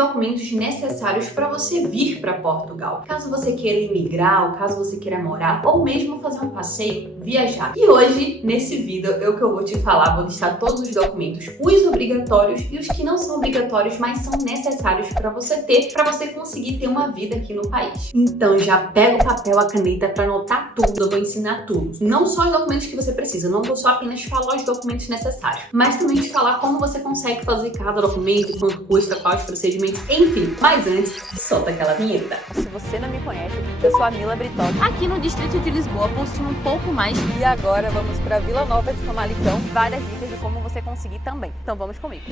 documentos necessários para você vir para Portugal, caso você queira imigrar, ou caso você queira morar, ou mesmo fazer um passeio, viajar. E hoje, nesse vídeo, o que eu vou te falar, vou listar todos os documentos, os obrigatórios e os que não são obrigatórios, mas são necessários para você conseguir ter uma vida aqui no país. Então já pega o papel, a caneta para anotar tudo, eu vou ensinar tudo. Não só os documentos que você precisa, não vou só apenas falar os documentos necessários, mas também te falar como você consegue fazer cada documento, quanto custa, quais procedimentos, enfim. Mas antes, solta aquela vinheta. Se você não me conhece, eu sou a Mila Britoque, aqui no distrito de Lisboa, possuo um pouco mais. E agora vamos para Vila Nova de Famalicão, várias dicas de como você conseguir também. Então vamos comigo.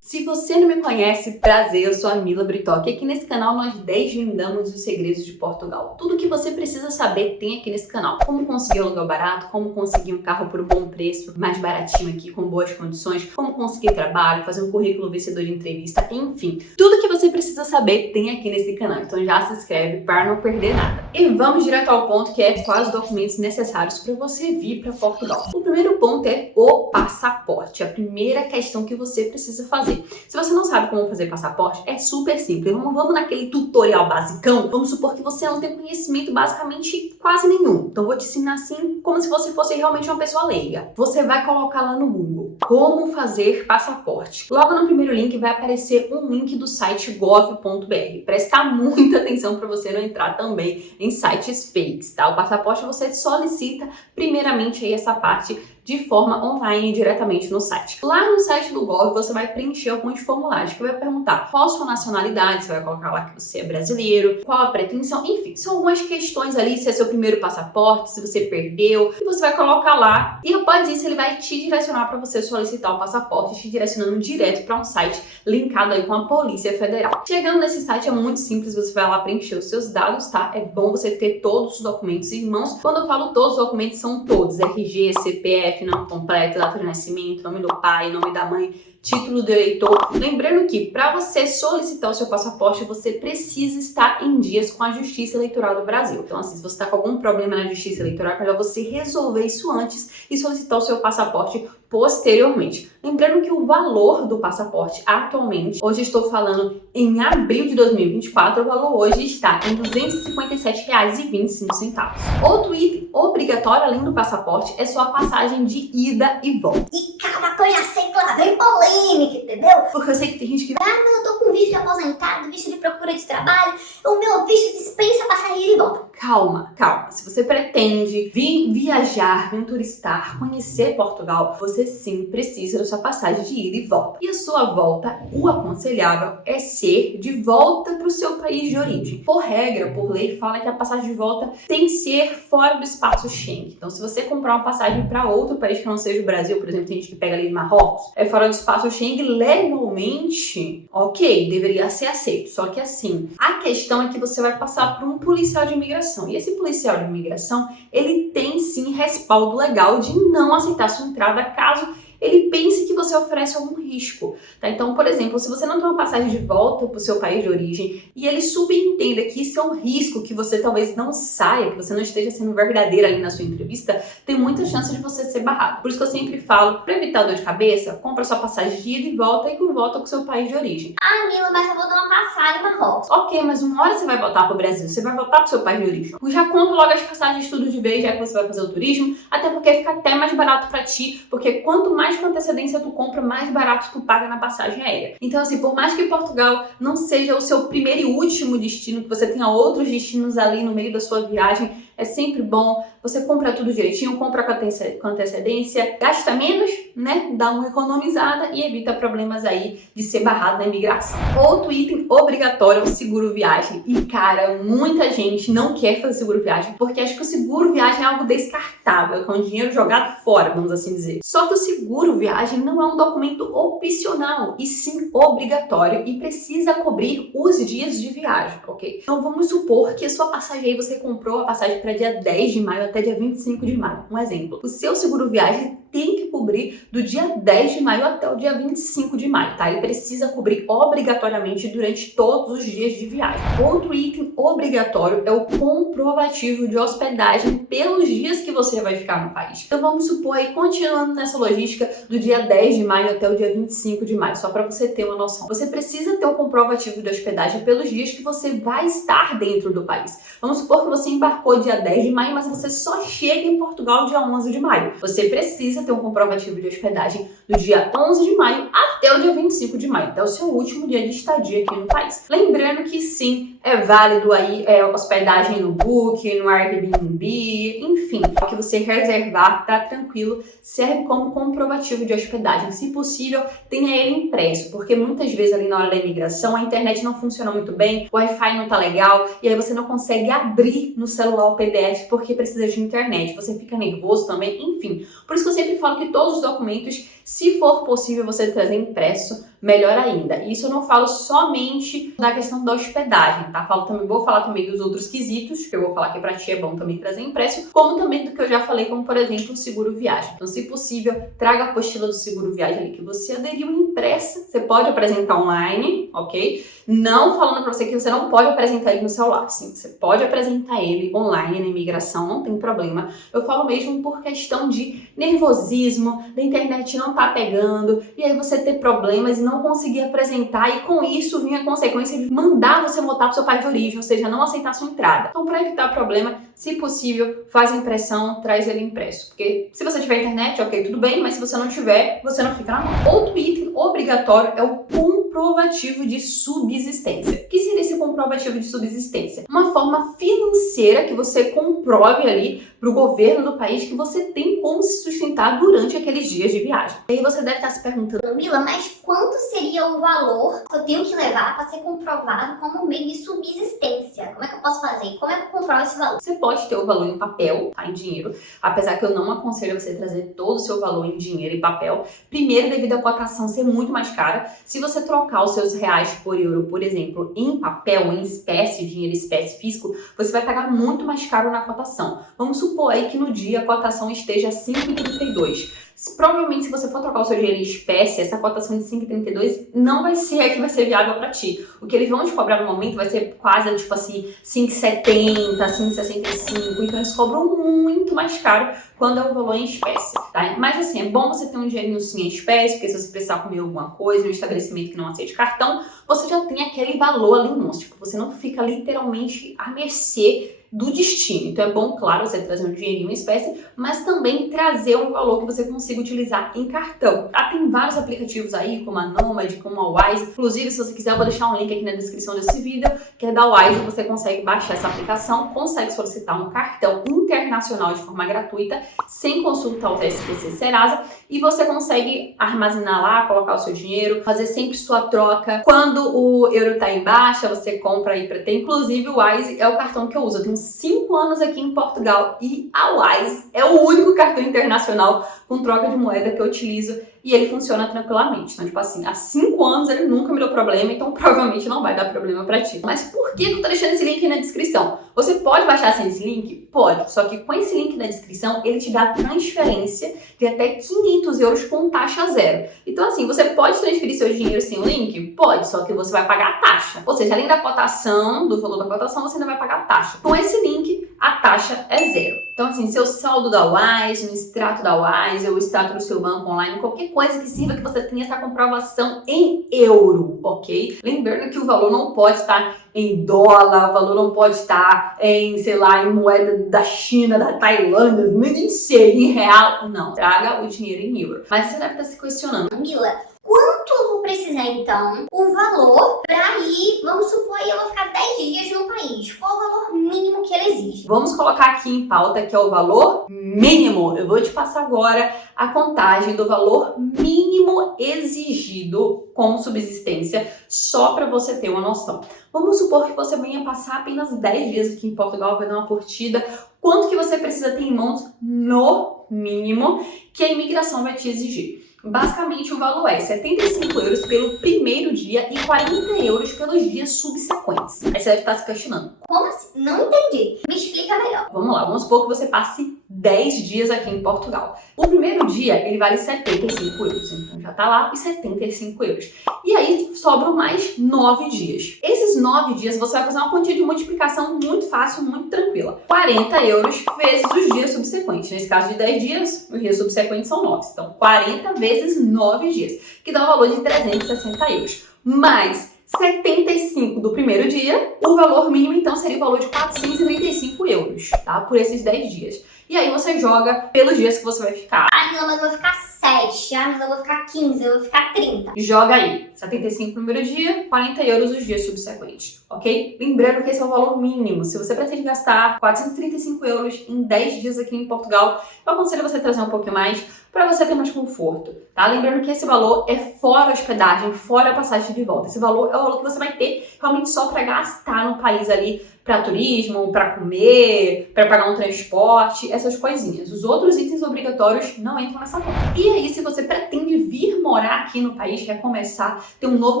Se você não me conhece, prazer, eu sou a Mila Britoque e aqui nesse canal nós desvendamos os segredos de Portugal. Tudo que você precisa saber tem aqui nesse canal. Como conseguir um aluguel barato, como conseguir um carro por um bom preço, mais baratinho aqui, com boas condições, como conseguir trabalho, fazer um currículo vencedor de entrevista, enfim. Tudo que você precisa saber tem aqui nesse canal, então já se inscreve para não perder nada. E vamos direto ao ponto, que é quais os documentos necessários para você vir para Portugal. O primeiro ponto é o passaporte, a primeira questão que você precisa fazer. Se você não sabe como fazer passaporte, é super simples. Vamos naquele tutorial basicão. Vamos supor que você não tem conhecimento basicamente quase nenhum. Então vou te ensinar assim como se você fosse realmente uma pessoa leiga. Você vai colocar lá no Google como fazer passaporte. Logo no primeiro link vai aparecer um link do site gov.br. Presta muita atenção para você não entrar também em sites fakes, tá? O passaporte você solicita primeiramente aí essa parte de forma online diretamente no site. Lá no site do Gov você vai preencher alguns formulários que vai perguntar qual a sua nacionalidade, você vai colocar lá que você é brasileiro, qual a pretensão, enfim, são algumas questões ali, se é seu primeiro passaporte, se você perdeu, e você vai colocar lá e após isso ele vai te direcionar para você solicitar o passaporte, te direcionando direto para um site linkado aí com a Polícia Federal. Chegando nesse site é muito simples, você vai lá preencher os seus dados, tá? É bom você ter todos os documentos em mãos. Quando eu falo todos os documentos, são todos, RG, CPF, nome completo, data de nascimento, nome do pai, nome da mãe, título do eleitor. Lembrando que para você solicitar o seu passaporte, você precisa estar em dias com a Justiça Eleitoral do Brasil. Então, assim, se você está com algum problema na Justiça Eleitoral, é melhor você resolver isso antes e solicitar o seu passaporte posteriormente. Lembrando que o valor do passaporte atualmente, hoje estou falando em abril de 2024, o valor hoje está em R$ 257,25. Outro item obrigatório além do passaporte é sua passagem de ida e volta. E calma que eu já sei que lá vem polêmica, entendeu? Porque eu sei que tem gente que... Ah, mas eu tô com visto de aposentado, visto de procura de trabalho, o meu visto dispensa passar ida e volta. Calma, calma. Se você pretende vir viajar, vir turistar, conhecer Portugal, você sim precisa da sua passagem de ida e volta. E a sua volta, o aconselhável é ser de volta para o seu país de origem. Por regra, por lei, fala que a passagem de volta tem que ser fora do espaço Schengen. Então, se você comprar uma passagem para outro país que não seja o Brasil, por exemplo, tem gente que pega ali de Marrocos, é fora do espaço Schengen, legalmente, ok, deveria ser aceito. Só que assim, a questão é que você vai passar por um policial de imigração. E esse policial de imigração, ele tem sim respaldo legal de não aceitar sua entrada caso ele pense que você oferece algum risco, tá? Então, por exemplo, se você não tem uma passagem de volta para o seu país de origem e ele subentenda que isso é um risco, que você talvez não saia, que você não esteja sendo verdadeira ali na sua entrevista, tem muita chance de você ser barrado. Por isso que eu sempre falo, para evitar dor de cabeça, compra sua passagem de ida e volta e volta com o seu país de origem. Ah, Mila, mas eu vou dar uma passagem em Marrocos. Ok, mas uma hora você vai voltar para o Brasil, você vai voltar para o seu país de origem. Já compra logo as passagens tudo de vez, já que você vai fazer o turismo, até porque fica até mais barato para ti, porque quanto mais com antecedência tu compra, mais barato tu paga na passagem aérea. Então, assim, por mais que Portugal não seja o seu primeiro e último destino, que você tenha outros destinos ali no meio da sua viagem, é sempre bom, você compra tudo direitinho, compra com antecedência, gasta menos, né? Dá uma economizada e evita problemas aí de ser barrado na imigração. Outro item obrigatório é o seguro viagem. E cara, muita gente não quer fazer seguro viagem porque acha que o seguro viagem é algo descartável, que é um dinheiro jogado fora, vamos assim dizer. Só que o seguro viagem não é um documento opcional, e sim obrigatório e precisa cobrir os dias de viagem, ok? Então vamos supor que a sua passagem aí, você comprou a passagem para dia 10 de maio até dia 25 de maio. Um exemplo. O seu seguro viagem tem que cobrir cobrir do dia 10 de maio até o dia 25 de maio, tá? Ele precisa cobrir obrigatoriamente durante todos os dias de viagem. Outro item obrigatório é o comprovativo de hospedagem pelos dias que você vai ficar no país. Então vamos supor aí, continuando nessa logística, do dia 10 de maio até o dia 25 de maio, só para você ter uma noção. Você precisa ter um comprovativo de hospedagem pelos dias que você vai estar dentro do país. Vamos supor que você embarcou dia 10 de maio, mas você só chega em Portugal dia 11 de maio. Você precisa ter um comprovativo de hospedagem do dia 11 de maio até o dia 25 de maio, até o seu último dia de estadia aqui no país. Lembrando que sim, é válido aí hospedagem no Booking, no Airbnb, enfim, o que você reservar, tá tranquilo, serve como comprovativo de hospedagem. Se possível, tenha ele impresso, porque muitas vezes ali na hora da imigração a internet não funciona muito bem, o Wi-Fi não tá legal, e aí você não consegue abrir no celular o PDF porque precisa de internet, você fica nervoso também, enfim. Por isso que eu sempre falo que todos os documentos, se for possível você trazer impresso, melhor ainda. E isso eu não falo somente da questão da hospedagem, tá? Vou falar também dos outros quesitos, que eu vou falar que pra ti é bom também trazer impresso, como também do que eu já falei, como por exemplo o seguro viagem. Então, se possível, traga a apostila do seguro viagem ali que você aderiu impressa. Você pode apresentar online, ok? Não falando pra você que você não pode apresentar ele no celular. Sim, você pode apresentar ele online na imigração, não tem problema. Eu falo mesmo por questão de nervosismo, da internet não tá pegando, e aí você ter problemas e não conseguir apresentar, e com isso vinha a consequência de mandar você voltar pro seu país de origem, ou seja, não aceitar sua entrada. Então, para evitar problema, se possível, faz a impressão, traz ele impresso. Porque se você tiver internet, ok, tudo bem, mas se você não tiver, você não fica na mão. Outro item obrigatório é o comprovativo de subsistência. O que seria esse comprovativo de subsistência? Uma forma financeira que você comprove ali para o governo do país que você tem como se sustentar durante aqueles dias de viagem. E aí você deve estar se perguntando, Mila, mas quanto seria o valor que eu tenho que levar para ser comprovado como meio de subsistência? Como é que eu posso fazer? Como é que eu comprovo esse valor? você pode ter o valor em papel, tá, em dinheiro, apesar que eu não aconselho você trazer todo o seu valor em dinheiro e papel. Primeiro, devido à cotação ser muito mais cara, se você trocar os seus reais por euro, por exemplo, em papel, em espécie, dinheiro espécie físico, você vai pagar muito mais caro na cotação. Vamos supor aí que no dia a cotação esteja 5,32. Provavelmente, se você for trocar o seu dinheiro em espécie, essa cotação de 5,32 não vai ser a que vai ser viável para ti. O que eles vão te cobrar no momento vai ser quase, tipo assim, 5,70, 5,65. Então, eles cobram muito mais caro quando é o valor em espécie, tá? Mas, assim, é bom você ter um dinheirinho sim em espécie, porque se você precisar comer alguma coisa, um estabelecimento que não aceite cartão, você já tem aquele valor ali em mãos. Tipo, você não fica literalmente à mercê do destino. Então é bom, claro, você trazer um dinheirinho em espécie, mas também trazer um valor que você consiga utilizar em cartão. Tá? Tem vários aplicativos aí, como a Nomad, como a Wise. Inclusive, se você quiser, eu vou deixar um link aqui na descrição desse vídeo, que é da Wise. Você consegue baixar essa aplicação, consegue solicitar um cartão internacional de forma gratuita, sem consultar o TSPC Serasa, e você consegue armazenar lá, colocar o seu dinheiro, fazer sempre sua troca. Quando o euro tá em baixa, você compra aí para ter. Inclusive, o Wise é o cartão que eu uso. Eu tenho 5 anos aqui em Portugal e a Wise é o único cartão internacional com troca de moeda que eu utilizo e ele funciona tranquilamente. Então, tipo assim, há 5 anos ele nunca me deu problema, então provavelmente não vai dar problema pra ti. Mas por que eu tô deixando esse link aí na descrição? Você pode baixar sem esse link? Pode, só que com esse link na descrição ele te dá transferência de até 500 euros com taxa zero. Então assim, você pode transferir seu dinheiro sem o link? Pode, só que você vai pagar a taxa. Ou seja, além da cotação, do valor da cotação, você ainda vai pagar a taxa. Com esse link, a taxa é zero. Então assim, seu saldo da Wise, no extrato da Wise, ou o extrato do seu banco online, qualquer coisa que sirva que você tenha essa comprovação em euro, ok? Lembrando que o valor não pode estar em dólar, o valor não pode estar em, sei lá, em moeda da China, da Tailândia, nem sei, em real, não. Traga o dinheiro em euro. Mas você deve estar se questionando. Mila, quanto eu vou precisar então o valor para ir, vamos supor aí eu vou ficar 10 dias no país, qual o valor mínimo que ele exige? Vamos colocar aqui em pauta que é o valor mínimo. Eu vou te passar agora a contagem do valor mínimo exigido como subsistência, só para você ter uma noção. Vamos supor que você venha passar apenas 10 dias aqui em Portugal, vai dar uma curtida. Quanto que você precisa ter em mãos no mínimo que a imigração vai te exigir? Basicamente, o valor é 75 euros pelo primeiro dia e 40 euros pelos dias subsequentes. Aí você deve estar se questionando. Como assim? Não entendi. Me explica melhor. Vamos lá, vamos supor que você passe 10 dias aqui em Portugal. O primeiro dia, ele vale 75 euros. Então já tá lá, e 75 euros. E aí sobram mais 9 dias. Esses 9 dias, você vai fazer uma quantia de multiplicação muito fácil, muito tranquila. 40 euros vezes os dias subsequentes. Nesse caso de 10 dias, os dias subsequentes são 9. Então, 40 vezes 9 dias, que dá um valor de 360 euros. Mais 75 do primeiro dia, o valor mínimo então seria o valor de 435 euros, tá? Por esses 10 dias. E aí você joga pelos dias que você vai ficar. Ah, não, mas eu vou ficar 7. Ah, mas eu vou ficar 15. Eu vou ficar 30. Joga aí. 75 no primeiro dia, 40 euros os dias subsequentes, ok? Lembrando que esse é o valor mínimo. Se você pretende gastar 435 euros em 10 dias aqui em Portugal, eu aconselho você trazer um pouquinho mais para você ter mais conforto, tá? Lembrando que esse valor é fora a hospedagem, fora a passagem de volta. Esse valor é o valor que você vai ter realmente só para gastar no país ali, para turismo, para comer, para pagar um transporte, essas coisinhas. Os outros itens obrigatórios não entram nessa conta. E aí, se você pretende vir morar aqui no país, recomeçar, ter um novo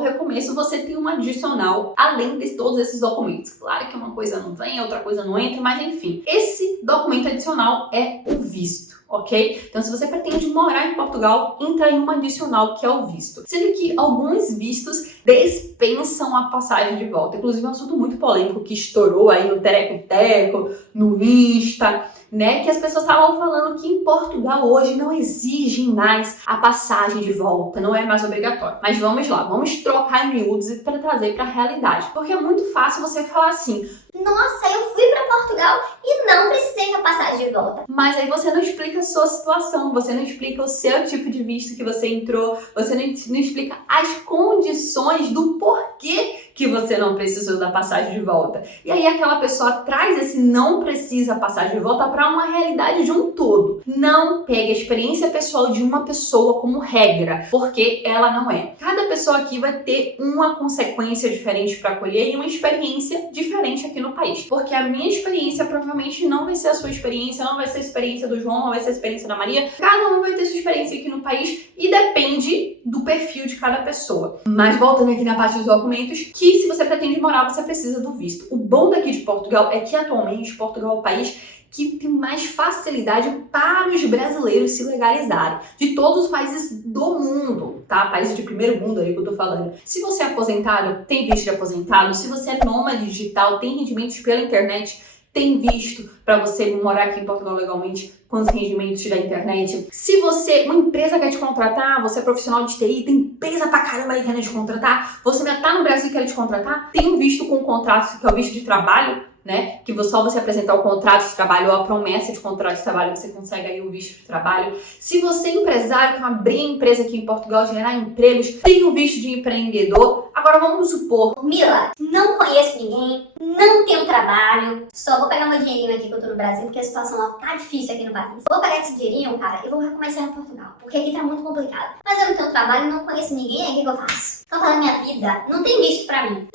recomeço, você tem um adicional, além de todos esses documentos. Claro que uma coisa não vem, outra coisa não entra, mas enfim. Esse documento adicional é o visto. Ok? Então, se você pretende morar em Portugal, entra em um adicional que é o visto. Sendo que alguns vistos dispensam a passagem de volta. Inclusive, é um assunto muito polêmico que estourou aí no Tereco-Teco, no Insta, né? Que as pessoas estavam falando que em Portugal hoje não exigem mais a passagem de volta, não é mais obrigatório. Mas vamos lá, vamos trocar em miúdos e para trazer para a realidade. Porque é muito fácil você falar assim: nossa, eu fui para Portugal e não precisei da passagem de volta. Mas aí você não explica a sua situação, você não explica o seu tipo de visto que você entrou, você não explica as condições do porquê que você não precisou da passagem de volta. E aí aquela pessoa traz esse não precisa passagem de volta para uma realidade de um todo. Não pegue a experiência pessoal de uma pessoa como regra, porque ela não é. Cada pessoa aqui vai ter uma consequência diferente para colher e uma experiência diferente aqui no país. Porque a minha experiência provavelmente não vai ser a sua experiência, não vai ser a experiência do João, não vai ser a experiência da Maria. Cada um vai ter sua experiência aqui no país e depende do perfil de cada pessoa. Mas voltando aqui na parte dos documentos, que se você pretende morar, você precisa do visto. O bom daqui de Portugal é que atualmente Portugal é o país que tem mais facilidade para os brasileiros se legalizarem. De todos os países do mundo, tá? Países de primeiro mundo aí que eu tô falando. Se você é aposentado, tem visto de aposentado. Se você é nômade digital, tem rendimentos pela internet, tem visto para você morar aqui em Portugal legalmente com os rendimentos da internet. Se você, uma empresa quer te contratar, você é profissional de TI, tem empresa pra caramba aí querendo te contratar, você já tá no Brasil e quer te contratar, tem um visto com contrato, que é o visto de trabalho, né? Que só você apresentar o contrato de trabalho ou a promessa de contrato de trabalho, você consegue aí o visto de trabalho. Se você é empresário, quer abrir empresa aqui em Portugal, gerar empregos, tem o visto de empreendedor. Agora vamos supor... Mila, não conheço ninguém, não tenho trabalho, só vou pegar meu dinheirinho aqui que eu tô no Brasil, porque a situação tá difícil aqui no país. Vou pegar esse dinheirinho, cara, e vou recomeçar em Portugal, porque aqui tá muito complicado. Mas eu não tenho trabalho, não conheço ninguém, aí o que eu faço? Então, para minha vida, não tem visto pra mim.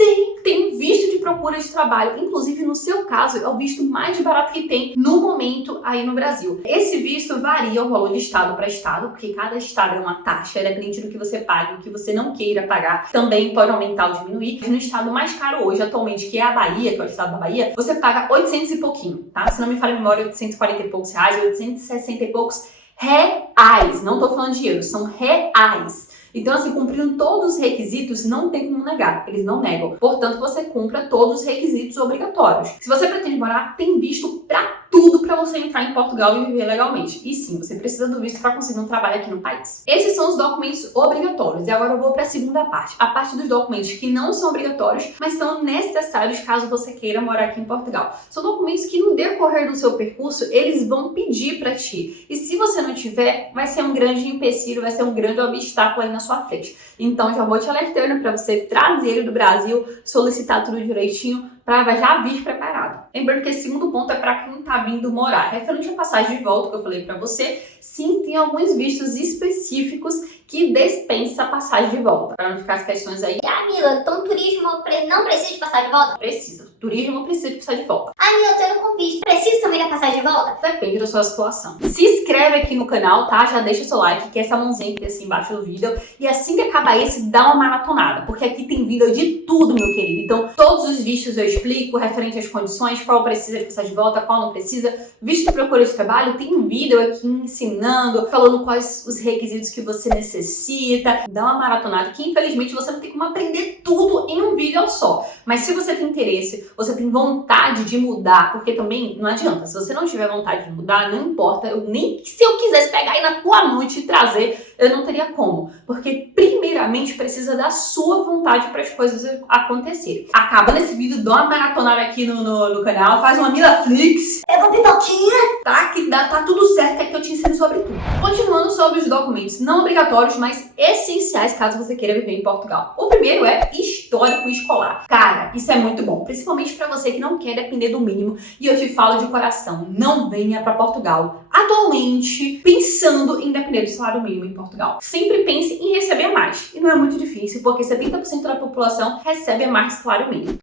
Tem visto de procura de trabalho, inclusive no seu caso é o visto mais barato que tem no momento aí no Brasil. Esse visto varia o valor de estado para estado, porque cada estado é uma taxa, dependente do que você pague, o que você não queira pagar, também pode aumentar ou diminuir. No estado mais caro hoje, atualmente, que é a Bahia, que é o estado da Bahia, você paga 800 e pouquinho, tá? Se não me falha a memória, 840 e poucos reais, 860 e poucos reais. Não tô falando de euros, são reais. Então, assim, cumprindo todos os requisitos, não tem como negar, eles não negam. Portanto, você cumpra todos os requisitos obrigatórios. Se você pretende morar, tem visto pra tudo para você entrar em Portugal e viver legalmente. E sim, você precisa do visto para conseguir um trabalho aqui no país. Esses são os documentos obrigatórios. E agora eu vou para a segunda parte. A parte dos documentos que não são obrigatórios, mas são necessários caso você queira morar aqui em Portugal. São documentos que no decorrer do seu percurso, eles vão pedir para ti. E se você não tiver, vai ser um grande empecilho, vai ser um grande obstáculo aí na sua frente. Então já vou te alertando para você trazer ele do Brasil, solicitar tudo direitinho, para já vir preparado. Lembrando que esse segundo ponto é para quem está vindo morar. Referente à passagem de volta que eu falei para você, sim, tem alguns vistos específicos que que dispensa passagem de volta, para não ficar as questões aí. Mila, então turismo não precisa de passagem de volta? Precisa. Turismo precisa de passagem de volta. Mila, eu tenho um convite. Precisa também da passagem de volta? Depende da sua situação. Se inscreve aqui no canal, tá? Já deixa o seu like, que é essa mãozinha que tem assim embaixo do vídeo. E assim que acabar esse, dá uma maratonada, porque aqui tem vídeo de tudo, meu querido. Então, todos os vistos eu explico, referente às condições, qual precisa de passagem de volta, qual não precisa. Visto de procura de trabalho, tem um vídeo aqui ensinando, falando quais os requisitos que você necessita. Dá uma maratonada, que infelizmente você não tem como aprender tudo em um vídeo só. Mas se você tem interesse, você tem vontade de mudar, porque também não adianta, se você não tiver vontade de mudar, não importa, nem se eu quisesse pegar aí na tua noite e trazer, eu não teria como, porque primeiramente precisa da sua vontade para as coisas acontecerem. Acabando esse vídeo, dá uma maratonada aqui no canal, faz uma Milaflix, Eu vou pipoquinha. tá? Que tá tudo certo, que aqui eu te ensino sobre tudo. Continuando sobre os documentos não obrigatórios, mas essenciais caso você queira viver em Portugal. O primeiro é histórico escolar. Cara, isso é muito bom, principalmente para você que não quer depender do mínimo. E eu te falo de coração, não venha para Portugal atualmente pensando em depender do salário mínimo em Portugal. Sempre pense em receber mais. E não é muito difícil, porque 70% da população recebe mais salário mínimo.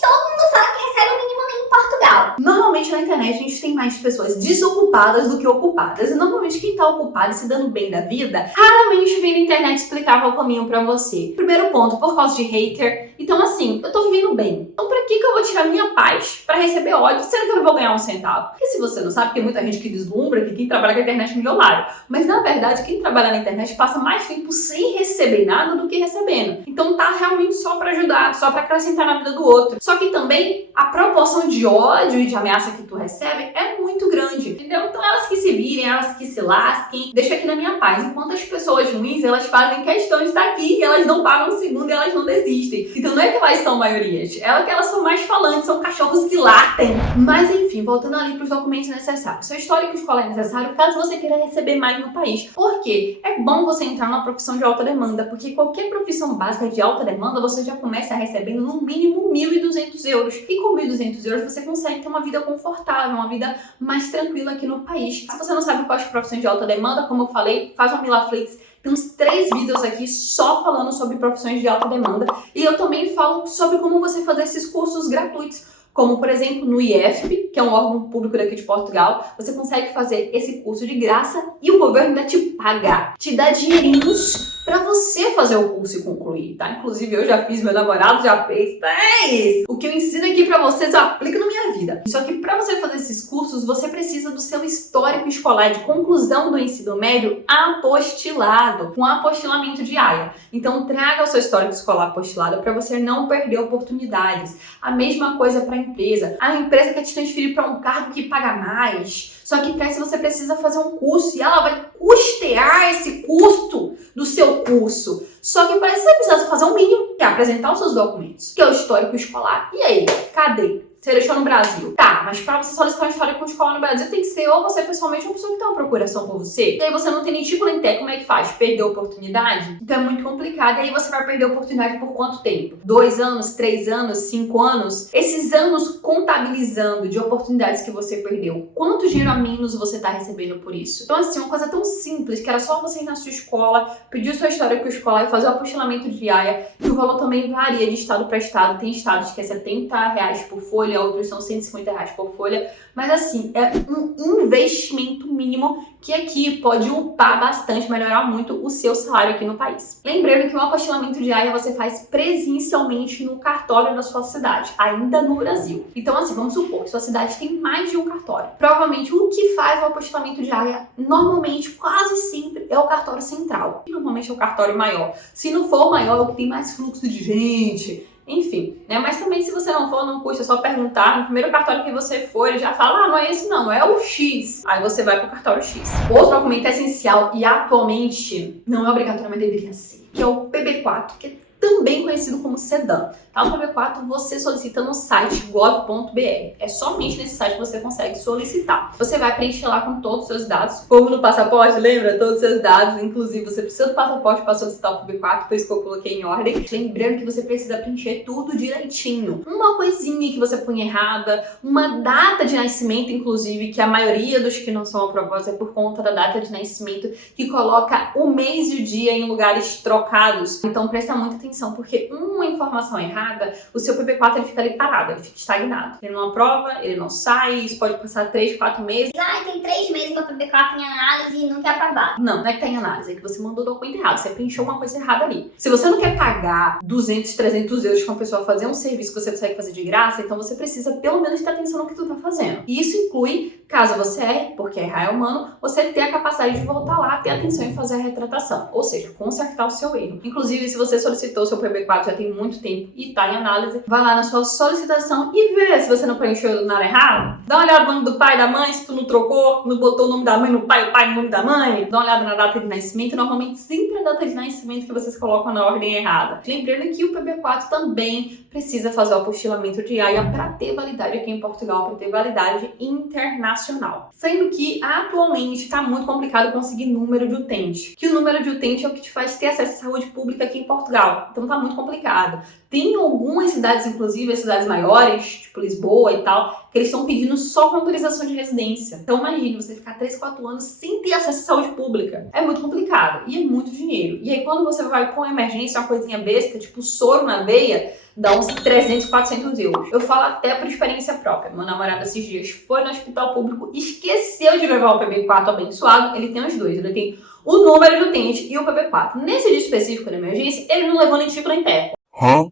Todo mundo fala que recebe o mínimo em Portugal. Normalmente na internet a gente tem mais pessoas desocupadas do que ocupadas. E normalmente quem tá ocupado e se dando bem da vida, raramente vem na internet explicar o caminho pra você. Primeiro ponto, por causa de hater. Então assim, eu tô vivendo bem. Então pra que eu vou tirar minha paz pra receber ódio, sendo que eu não vou ganhar um centavo? Porque se você não sabe, tem muita gente que deslumbra que quem trabalha com a internet é milionário. Mas na verdade, quem trabalha na internet passa mais tempo sem receber nada do que recebendo. Então tá realmente só pra ajudar, só pra acrescentar na vida do outro. Só que também a proporção de ódio e de ameaça que tu recebe é muito grande, entendeu? Então elas que se virem, elas que se lasquem, deixa aqui na minha paz. Enquanto as pessoas ruins, elas fazem questão de estar aqui, elas não param um segundo e elas não desistem. Então não é que elas são maiorias, é que elas são mais falantes, são cachorros que latem. Mas enfim, voltando ali para os documentos necessários. Seu histórico escolar é necessário caso você queira receber mais no país. Por quê? É bom você entrar numa profissão de alta demanda, porque qualquer profissão básica de alta demanda, você já começa recebendo no mínimo 1.200 euros. E com 1.200 euros você consegue ter uma vida confortável, uma vida mais tranquila aqui no país. Se você não sabe quais profissões de alta demanda, como eu falei, faz uma Milaflix. Tem uns 3 vídeos aqui só falando sobre profissões de alta demanda. E eu também falo sobre como você fazer esses cursos gratuitos. Como, por exemplo, no IEFP, que é um órgão público daqui de Portugal, você consegue fazer esse curso de graça e o governo ainda te paga, te dá dinheirinhos pra você fazer o curso e concluir, tá? Inclusive, eu já fiz, meu namorado já fez, tá? É isso. O que eu ensino aqui pra vocês, eu aplico na minha vida. Só que pra você fazer esses cursos, você precisa do seu histórico escolar de conclusão do ensino médio apostilado, com apostilamento de AIA. Então, traga o seu histórico escolar apostilado pra você não perder oportunidades. A mesma coisa pra empresa. A empresa quer te transferir para um cargo que paga mais, só que para isso você precisa fazer um curso e ela vai custear esse custo do seu curso. Só que para isso você precisa fazer um mínimo, que é apresentar os seus documentos, que é o histórico escolar. E aí, cadê? Você deixou no Brasil. Tá, mas pra você solicitar uma histórico escolar no Brasil, tem que ser ou você pessoalmente ou uma pessoa que tem uma procuração com você. E aí você não tem nem tipo nem tem, como é que faz? Perder a oportunidade? Então é muito complicado. E aí você vai perder a oportunidade por quanto tempo? 2 anos, 3 anos, 5 anos? Esses anos contabilizando de oportunidades que você perdeu, quanto dinheiro a menos você tá recebendo por isso? Então assim, uma coisa tão simples, que era só você ir na sua escola, pedir o seu histórico escolar e fazer o apostilamento de AIA, que o valor também varia de estado para estado. Tem estados que é R$70 por folha, outros são R$150 por folha, mas assim, é um investimento mínimo que aqui pode upar bastante, melhorar muito o seu salário aqui no país. Lembrando que o apostilamento de AIA você faz presencialmente no cartório da sua cidade, ainda no Brasil. Então assim, vamos supor que sua cidade tem mais de um cartório. Provavelmente o que faz o apostilamento de AIA, normalmente, quase sempre, é o cartório central. E normalmente é o cartório maior. Se não for o maior, é o que tem mais fluxo de gente. Enfim, né? Mas também se você não for, não custa, é só perguntar. No primeiro cartório que você for, ele já fala, não é esse não, é o X. Aí você vai pro cartório X. Outro documento essencial e atualmente não é obrigatório, mas deveria ser, que é o PB4, que é tão também conhecido como sedã. Tá? O PB4 você solicita no site gov.br. É somente nesse site que você consegue solicitar. Você vai preencher lá com todos os seus dados, como no passaporte, lembra? Todos os seus dados, inclusive você precisa do passaporte para solicitar o PB4, por isso que eu coloquei em ordem. Lembrando que você precisa preencher tudo direitinho. Uma coisinha que você põe errada, uma data de nascimento, inclusive, que a maioria dos que não são aprovados é por conta da data de nascimento, que coloca o mês e o dia em lugares trocados. Então presta muita atenção, porque uma informação errada, o seu PB4 ele fica ali parado, ele fica estagnado. Ele não aprova, ele não sai, isso pode passar 3, 4 meses. Tem 3 meses meu PB4 em análise e não quer aprovar. Não é que tá em análise, é que você mandou o documento errado, você preencheu uma coisa errada ali. Se você não quer pagar 200, 300 euros pra uma pessoa fazer um serviço que você consegue fazer de graça, então você precisa pelo menos ter atenção no que tu tá fazendo. E isso inclui, caso você erre, porque errar é humano, você ter a capacidade de voltar lá, ter atenção em fazer a retratação, ou seja, consertar o seu erro. Inclusive, se você solicitou o seu PB4 já tem muito tempo e tá em análise, vai lá na sua solicitação e vê se você não preencheu nada errado. Dá uma olhada no nome do pai e da mãe, se tu não trocou, não botou o nome da mãe no pai, o pai no nome da mãe. Dá uma olhada na data de nascimento, normalmente sempre a data de nascimento que vocês colocam na ordem errada. Lembrando que o PB4 também precisa fazer o apostilamento de AIA para ter validade aqui em Portugal, para ter validade internacional. Sendo que atualmente está muito complicado conseguir número de utente. Que o número de utente é o que te faz ter acesso à saúde pública aqui em Portugal. Então tá muito complicado. Tem algumas cidades, inclusive as cidades maiores, tipo Lisboa e tal, que eles estão pedindo só com autorização de residência. Então imagine você ficar 3, 4 anos sem ter acesso à saúde pública. É muito complicado e é muito dinheiro. E aí quando você vai com emergência, uma coisinha besta, tipo soro na veia, dá uns 300, 400 euros. Eu falo até por experiência própria. Meu namorado esses dias foi no hospital público, esqueceu de levar o PB4 abençoado. Ele tem os dois, ele tem o número de utente e o PB4. Nesse dia específico da emergência, ele não levou nem tipo nem pé.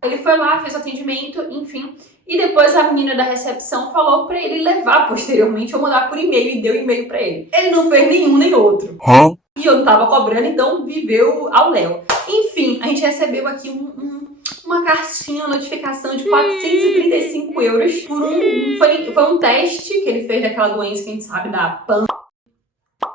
Ele foi lá, fez o atendimento, enfim, e depois a menina da recepção falou pra ele levar posteriormente ou mandar por e-mail e deu e-mail pra ele. Ele não fez nenhum nem outro. E eu não tava cobrando, então viveu ao léu. Enfim, a gente recebeu aqui uma cartinha, uma notificação de 435 euros por foi um teste que ele fez daquela doença que a gente sabe da PAN,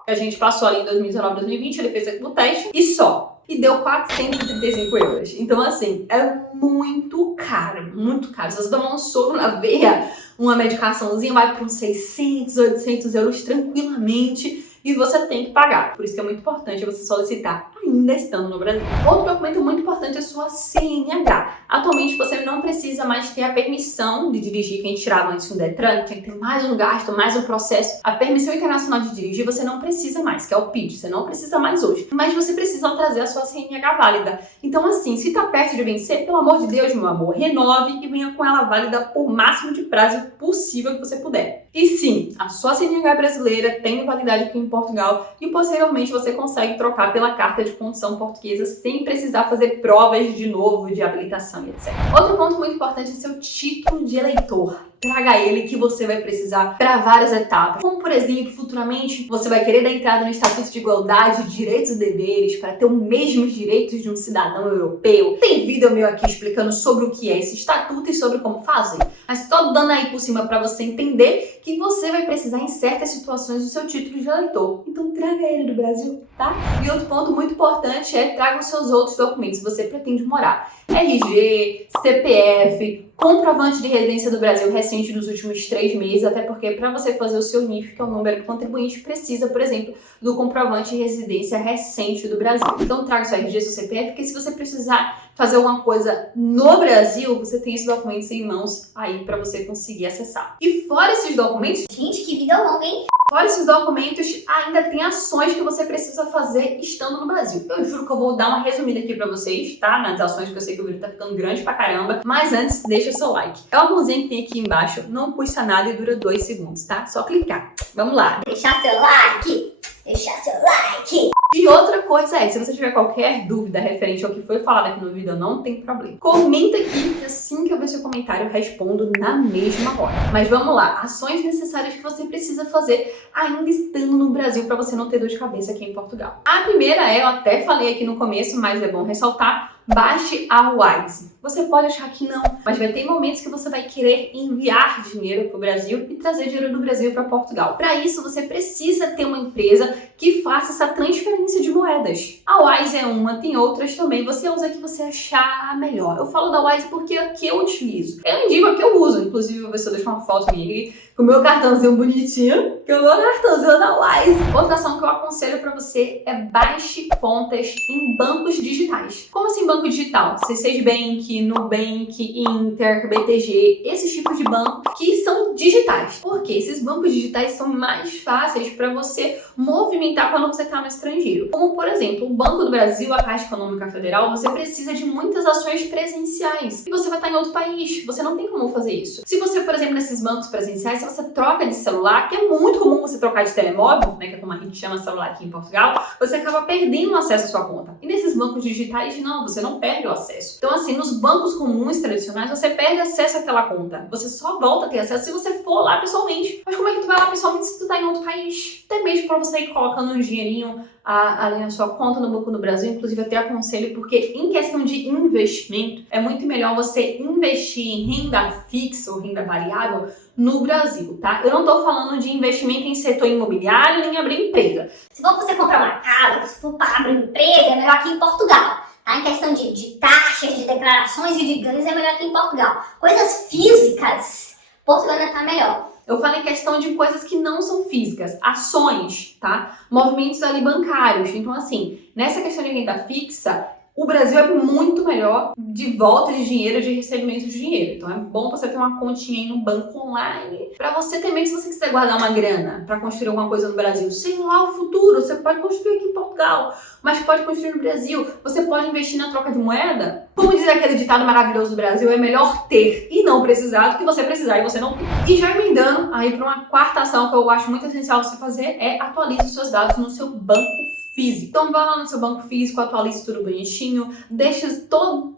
que a gente passou ali em 2019, 2020, ele fez o teste e só. E deu 435 euros. Então, assim, é muito caro, muito caro. Se você tomar um soro na veia, uma medicaçãozinha, vai para uns 600, 800 euros tranquilamente. E você tem que pagar. Por isso que é muito importante você solicitar ainda estando no Brasil. Outro documento muito importante é a sua CNH. Atualmente você não precisa mais ter a permissão de dirigir que a gente tirava antes no Detran, tinha que ter mais um gasto, mais um processo. A permissão internacional de dirigir você não precisa mais, que é o PID, você não precisa mais hoje. Mas você precisa trazer a sua CNH válida. Então assim, se tá perto de vencer, pelo amor de Deus, meu amor, renove e venha com ela válida por máximo de prazo possível que você puder. E sim, a sua CNH brasileira tem validade aqui em Portugal e posteriormente você consegue trocar pela carta de condução portuguesa sem precisar fazer provas de novo de habilitação e etc. Outro ponto muito importante é seu título de eleitor. Traga ele que você vai precisar para várias etapas. Como, por exemplo, futuramente você vai querer dar entrada no Estatuto de Igualdade de Direitos e Deveres para ter os mesmos direitos de um cidadão europeu. Tem vídeo meu aqui explicando sobre o que é esse estatuto e sobre como fazer. Mas tô dando aí por cima para você entender que você vai precisar em certas situações do seu título de eleitor. Então traga ele do Brasil, tá? E outro ponto muito importante é traga os seus outros documentos se você pretende morar. RG, CPF, comprovante de residência do Brasil recente dos últimos 3 meses, até porque para você fazer o seu NIF, que é o número do contribuinte, precisa, por exemplo, do comprovante de residência recente do Brasil. Então traga seu RG, seu CPF, porque se você precisar fazer alguma coisa no Brasil, você tem esses documentos em mãos aí para você conseguir acessar. E fora esses documentos... Gente, que vida longa, hein? Fora esses documentos, ainda tem ações que você precisa fazer estando no Brasil. Eu juro que eu vou dar uma resumida aqui pra vocês, tá? Nas ações, que eu sei que o vídeo tá ficando grande pra caramba. Mas antes, deixa o seu like. É uma mãozinha que tem aqui embaixo, não custa nada e dura 2 segundos, tá? Só clicar. Vamos lá. Deixar seu like! Deixar seu like! E outra coisa é, se você tiver qualquer dúvida referente ao que foi falado aqui no vídeo, não tem problema. Comenta aqui que assim que eu ver seu comentário, eu respondo na mesma hora. Mas vamos lá, ações necessárias que você precisa fazer ainda estando no Brasil para você não ter dor de cabeça aqui em Portugal. A primeira é, eu até falei aqui no começo, mas é bom ressaltar, Baixe a Wise. Você pode achar que não, mas vai ter momentos que você vai querer enviar dinheiro para o Brasil e trazer dinheiro do Brasil para Portugal. Para isso, você precisa ter uma empresa que faça essa transferência de moedas. A Wise é uma, tem outras também. Você usa a que você achar melhor. Eu falo da Wise porque é a que eu utilizo. Eu indico a que eu uso. Inclusive, eu vou ver se eu deixo uma foto minha com o meu cartãozinho bonitinho, que eu vou no cartãozinho da Wise. Outra ação que eu aconselho para você é baixe contas em bancos digitais. Como assim banco digital? C6 Bank, Nubank, Inter, BTG, esses tipos de banco que são digitais. Porque esses bancos digitais são mais fáceis para você movimentar quando você está no estrangeiro. Como, por exemplo, o Banco do Brasil, a Caixa Econômica Federal, você precisa de muitas ações presenciais. E você vai estar em outro país, você não tem como fazer isso. Se você, por exemplo, nesses bancos presenciais, se você troca de celular, que é muito comum você trocar de telemóvel, né, que é como a gente chama celular aqui em Portugal, você acaba perdendo o acesso à sua conta. E nesses bancos digitais, não, você não perde o acesso. Então, assim, nos bancos comuns tradicionais, você perde acesso àquela conta. Você só volta a ter acesso se você for lá pessoalmente. Mas como é que tu vai lá pessoalmente se tu tá em outro país? Até mesmo para você ir colocando um dinheirinho ali na sua conta no Banco do Brasil, inclusive até aconselho, porque em questão de investimento, é muito melhor você investir em renda fixa ou renda variável no Brasil, tá? Eu não tô falando de investimento em setor imobiliário nem abrir empresa. Se for você comprar uma casa, se for para abrir empresa, é melhor aqui em Portugal. Tá? Em questão de taxas, de declarações e de ganhos, é melhor aqui em Portugal. Coisas físicas, Portugal ainda tá melhor. Eu falo em questão de coisas que não são físicas, ações, tá? Movimentos ali bancários. Então, assim, nessa questão de renda fixa, o Brasil é muito melhor de volta de dinheiro, de recebimento de dinheiro. Então é bom você ter uma continha aí no banco online para você ter mesmo se você quiser guardar uma grana para construir alguma coisa no Brasil. Sei lá, o futuro, você pode construir aqui em Portugal, mas pode construir no Brasil. Você pode investir na troca de moeda. Como diz aquele ditado maravilhoso do Brasil, é melhor ter e não precisar do que você precisar e você não ter. E já emendando aí para uma quarta ação que eu acho muito essencial você fazer é atualize os seus dados no seu banco físico. Então vá lá no seu banco físico, atualize tudo bonitinho, deixe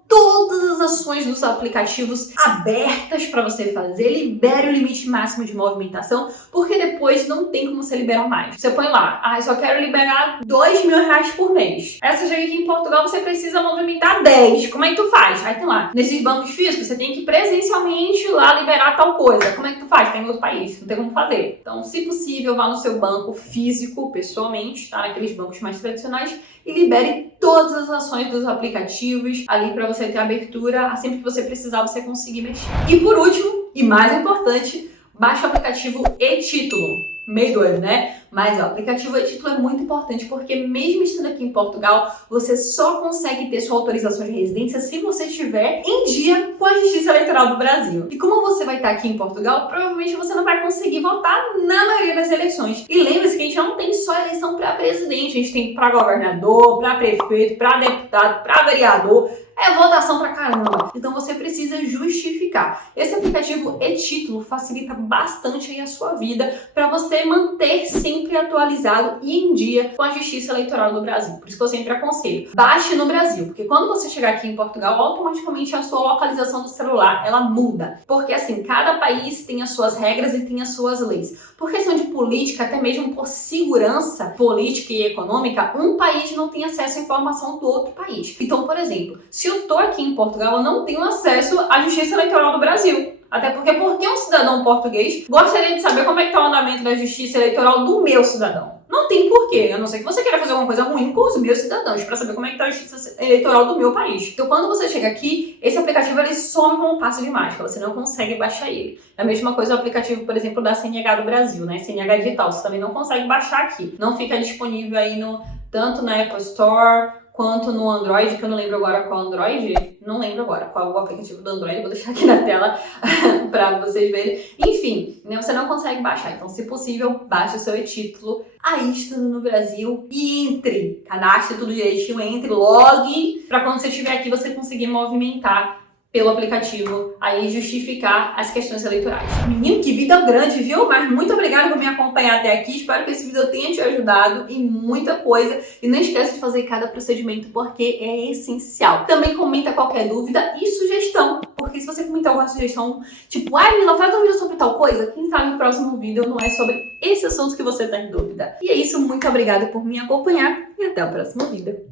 todas as ações dos aplicativos abertas para você fazer, libere o limite máximo de movimentação, porque depois não tem como você liberar mais. Você põe lá, eu só quero liberar R$2.000 por mês. Aí você chega aqui em Portugal, você precisa movimentar 10. Como é que tu faz? Aí tem lá, nesses bancos físicos, você tem que presencialmente lá liberar tal coisa. Como é que tu faz? Tem em outro país, não tem como fazer. Então, se possível, vá no seu banco físico, pessoalmente, tá? Naqueles bancos mais tradicionais, e libere todas as ações dos aplicativos ali para você ter abertura, sempre que você precisar você conseguir mexer. E por último, e mais importante, baixe o aplicativo e-Título. Meio doido, né? Mas o aplicativo e-Título é muito importante porque mesmo estando aqui em Portugal, você só consegue ter sua autorização de residência se você estiver em dia com a Justiça Eleitoral do Brasil. E como você vai estar aqui em Portugal, provavelmente você não vai conseguir votar na maioria das eleições. E lembre-se que a gente não tem só eleição para presidente, a gente tem para governador, para prefeito, para deputado, para vereador. É votação pra caramba. Então você precisa justificar. Esse aplicativo e-Título facilita bastante aí a sua vida para você manter sempre atualizado e em dia com a Justiça Eleitoral do Brasil. Por isso que eu sempre aconselho. Baixe no Brasil, porque quando você chegar aqui em Portugal, automaticamente a sua localização do celular, ela muda. Porque assim, cada país tem as suas regras e tem as suas leis. Por questão de política, até mesmo por segurança política e econômica, um país não tem acesso à informação do outro país. Então, por exemplo, se eu tô aqui em Portugal, eu não tenho acesso à Justiça Eleitoral do Brasil. Até porque um cidadão português gostaria de saber como é que tá o andamento da Justiça Eleitoral do meu cidadão? Não tem porquê, a não ser que você queira fazer alguma coisa ruim com os meus cidadãos para saber como é que tá a Justiça Eleitoral do meu país. Então, quando você chega aqui, esse aplicativo ele some como um passo de mágica, você não consegue baixar ele. A mesma coisa o aplicativo, por exemplo, da CNH do Brasil, né? CNH Digital, você também não consegue baixar aqui. Não fica disponível aí tanto na Apple Store quanto no Android, que eu não lembro agora qual Android, não lembro agora qual o aplicativo do Android, vou deixar aqui na tela para vocês verem. Enfim, né, você não consegue baixar, então se possível, baixe o seu e-Título aí estando no Brasil e entre, cadastre tudo direitinho, entre, logue, para quando você estiver aqui você conseguir movimentar pelo aplicativo, aí justificar as questões eleitorais. Menino, que vida grande, viu? Mas muito obrigada por me acompanhar até aqui. Espero que esse vídeo tenha te ajudado em muita coisa. E não esqueça de fazer cada procedimento porque é essencial. Também comenta qualquer dúvida e sugestão. Porque se você comentar alguma sugestão, tipo, Mila, faz um vídeo sobre tal coisa, quem sabe no próximo vídeo não é sobre esse assunto que você está em dúvida. E é isso, muito obrigada por me acompanhar e até o próximo vídeo.